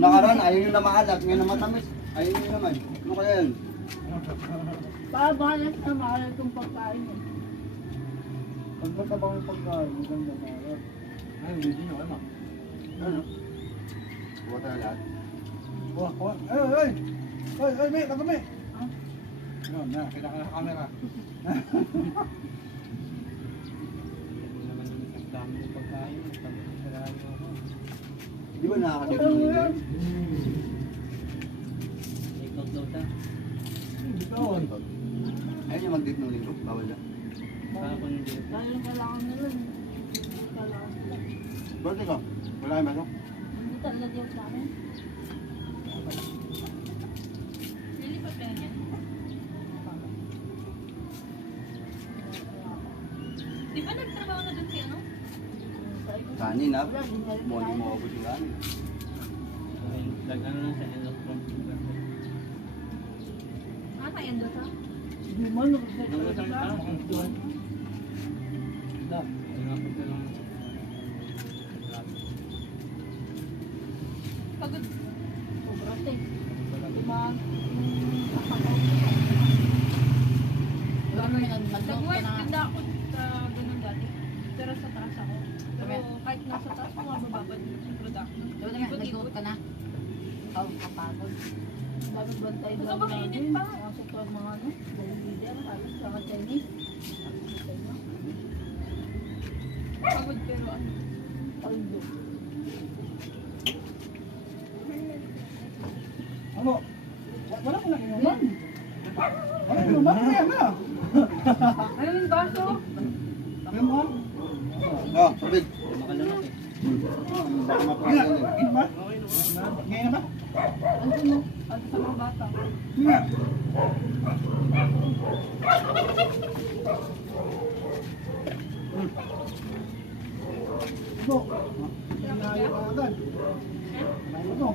Nakaraan, ayaw nyo na maalat, ngayon na matamis. Ayaw nyo naman. Ano kaya yun? Pabalas na maalat yung pagkain eh. Pag matabang yung pagkain, maganda maalat. Ay, hindi nyo, ano? Ano? Kuha tayo lahat. Kuha, kuha. Ay! Ay, may! Tato, may! Yun, na, kita ka na sa camera. Dami yung pagkain. Di ba nakakadip ng linggo? Ikaw daw ta. Bitawan. Ayaw nyo mag-dip ng linggo? Bawal na. Kapon hindi. Dahil kailangan nila. Kailangan nila. Bakit ka? Wala kayo masok? Hindi talaga diyan sa amin. Lilipat ka yan. Di ba nagtrabaho na dun si ano? Kanin ha? Wala, hindi na rin Mo di kinain. mo ako yung kanin. Lagyan na lang sa electron. Ah, kaya doon sa? Hindi mo, nag-set Nung ka isang ba? tao, kung doon. Wala. Tinapos ka lang. Pagod. Sobrang ting. Lima. Ano yun, mag-lock ka Nag-work na. din ako sa ganun dati. Pero sa taas ako. Pero kahit nasa taas, mabababa din yung production. Diba nga, nag-lock ka na. Ikaw, kapagod. Bakit bantay Gusto lang ba mainit pa? Masok ka mga ano, dahil leader, halos mga Chinese. Pagod pero ano. Paldo. Ano? Wala ko lang inuman. Wala inuman, kaya na. Ano yung baso? Inuman? Ah, sabit. Makalangat eh. Baka Gina, mapakain yun. gina ba? Ngayon na ba? Ano mo? Ano sa mga bata? Gina. Ito. Hinayo ka agad. Hinayo ito.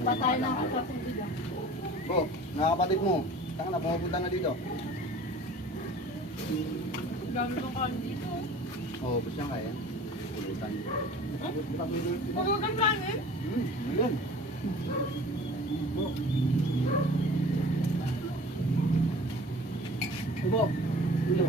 Patay na ako sa tubig ah. Oh, nakakapatid mo. Taka na, pumupunta na dito. Gano'n ng kanin dito. Oo, bus yan kaya. Pulutan. Pagod ang kanin? Yun. Ibo.